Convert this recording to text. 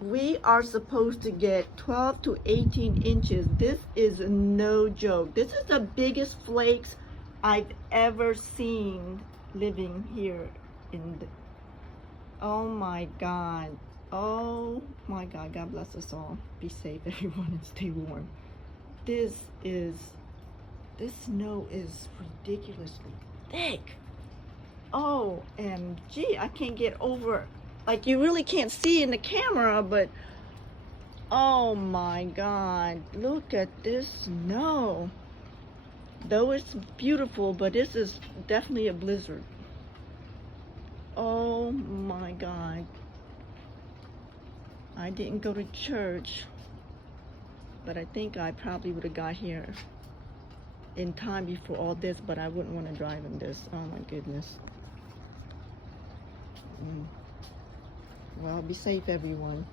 We are supposed to get 12 to 18 inches. This is no joke. This is the biggest flakes I've ever seen living here in the, oh my God. Oh my God. God bless us all. Be safe, everyone, and stay warm. This snow is ridiculously thick. OMG, I can't get over, like you really can't see in the camera, but oh my God, look at this snow. Though it's beautiful, but this is definitely a blizzard. Oh my God. I didn't go to church, but I think I probably would have got here in time before all this, but I wouldn't want to drive in this. Oh my goodness. Well, be safe, everyone.